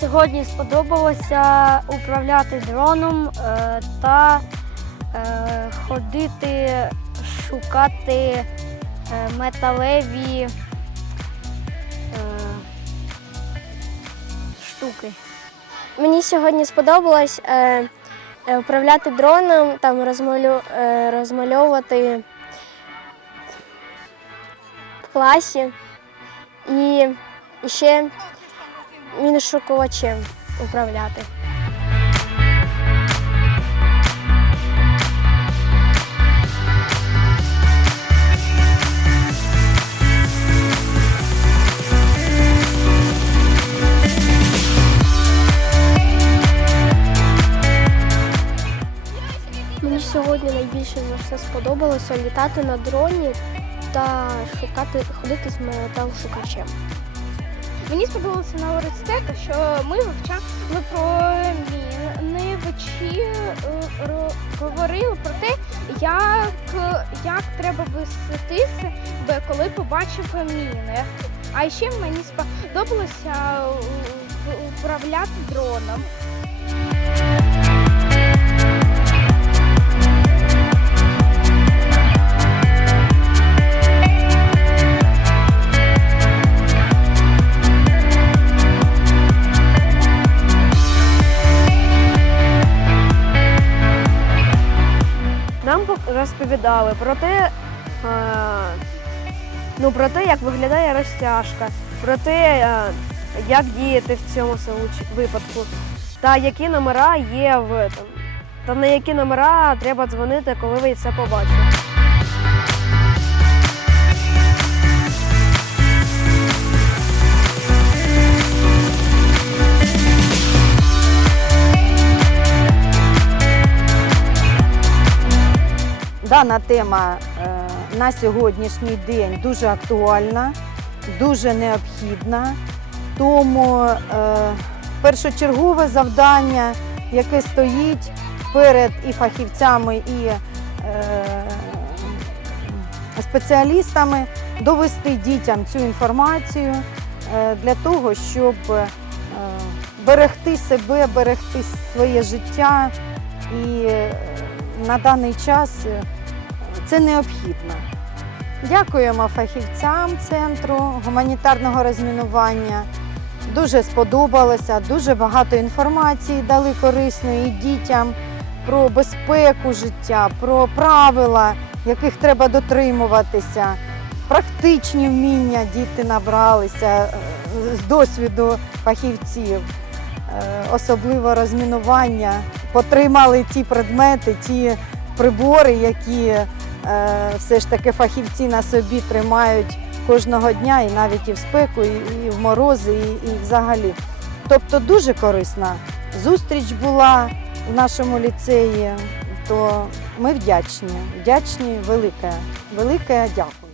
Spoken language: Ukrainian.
сьогодні сподобалося управляти дроном е, та е, ходити, шукати е, металеві штуки. Мені сьогодні сподобалось управляти дроном, там розмалю, розмальовувати в класі і ще міношукувачем управляти. Мені сьогодні найбільше за все сподобалося літати на дроні та шукати, ходити з металошукачем. Мені сподобалося на університеті, що ми вивчали про міни, вчи, е, говорили про те, як, як треба вести себе, коли побачив міни. А ще мені сподобалося е, управляти дроном. Розповідали про те, е, ну, про те, як виглядає розтяжка, про те, е, як діяти в цьому випадку, та які номера є в там, та на які номера треба дзвонити, коли ви це побачите. Дана тема е, на сьогоднішній день дуже актуальна, дуже необхідна. Тому е, першочергове завдання, яке стоїть перед і фахівцями, і е, спеціалістами, довести дітям цю інформацію для того, щоб берегти себе, берегти своє життя і на даний час це необхідно. Дякуємо фахівцям центру гуманітарного розмінування. Дуже сподобалося, дуже багато інформації дали корисної дітям про безпеку життя, про правила, яких треба дотримуватися, практичні вміння діти набралися е, з досвіду фахівців, Е, особливо розмінування, потримали ті предмети, ті прибори, які все ж таки фахівці на собі тримають кожного дня, і навіть і в спеку, і, і в морози, і, і взагалі. Тобто дуже корисна зустріч була в нашому ліцеї, то ми вдячні. Вдячні велике, велике дякую.